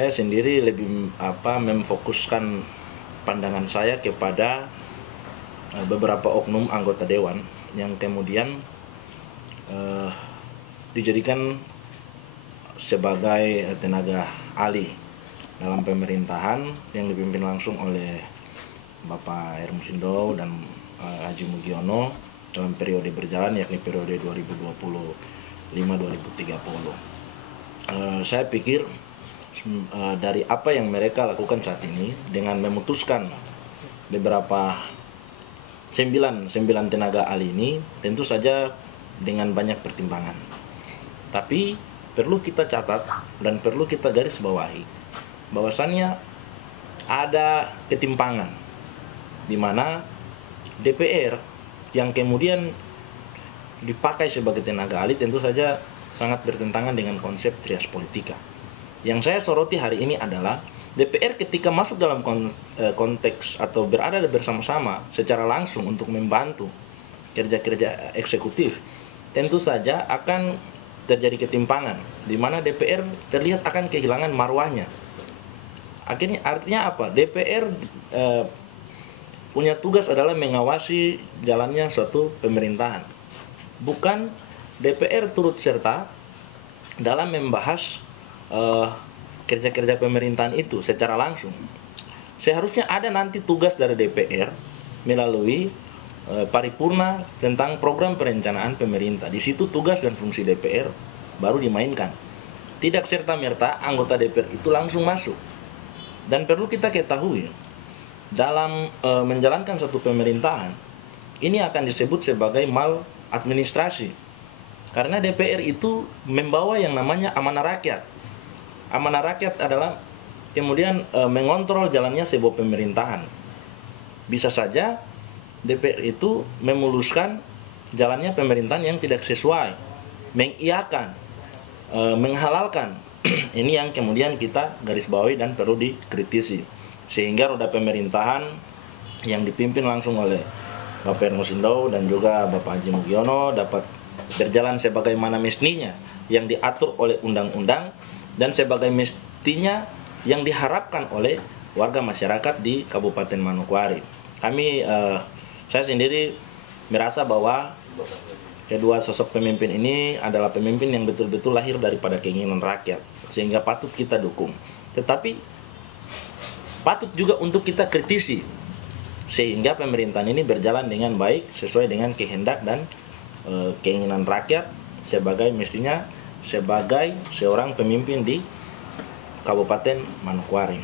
saya sendiri lebih memfokuskan pandangan saya kepada beberapa oknum anggota dewan yang kemudian dijadikan sebagai tenaga ahli dalam pemerintahan yang dipimpin langsung oleh Bapak Hermosindo dan Haji Mugiono dalam periode berjalan, yakni periode 2025-2030. Saya pikir dari apa yang mereka lakukan saat ini dengan memutuskan beberapa sembilan tenaga ahli ini, tentu saja dengan banyak pertimbangan. Tapi perlu kita catat dan perlu kita garis bawahi bahwasannya ada ketimpangan di mana DPR yang kemudian dipakai sebagai tenaga ahli tentu saja sangat bertentangan dengan konsep trias politika. Yang saya soroti hari ini adalah DPR ketika masuk dalam konteks atau berada bersama-sama secara langsung untuk membantu kerja-kerja eksekutif, tentu saja akan terjadi ketimpangan di mana DPR terlihat akan kehilangan marwahnya. Akhirnya artinya apa? DPR punya tugas adalah mengawasi jalannya suatu pemerintahan. Bukan DPR turut serta dalam membahas kerja-kerja pemerintahan itu secara langsung. Seharusnya ada nanti tugas dari DPR melalui paripurna tentang program perencanaan pemerintah. Di situ tugas dan fungsi DPR baru dimainkan. Tidak serta-merta anggota DPR itu langsung masuk. Dan perlu kita ketahui, dalam menjalankan satu pemerintahan, ini akan disebut sebagai maladministrasi. Karena DPR itu membawa yang namanya amanah rakyat. Amanah rakyat adalah kemudian mengontrol jalannya sebuah pemerintahan. Bisa saja DPR itu memuluskan jalannya pemerintahan yang tidak sesuai, mengiyakan, menghalalkan. Ini yang kemudian kita garis bawahi dan perlu dikritisi. Sehingga roda pemerintahan yang dipimpin langsung oleh Bapak Hermosindo dan juga Bapak Haji Mugiono dapat berjalan sebagaimana mestinya yang diatur oleh undang-undang dan sebagai mestinya yang diharapkan oleh warga masyarakat di Kabupaten Manokwari. Saya sendiri merasa bahwa kedua sosok pemimpin ini adalah pemimpin yang betul-betul lahir daripada keinginan rakyat, sehingga patut kita dukung. Tetapi patut juga untuk kita kritisi, sehingga pemerintahan ini berjalan dengan baik sesuai dengan kehendak dan keinginan rakyat sebagai mestinya sebagai seorang pemimpin di Kabupaten Manokwari.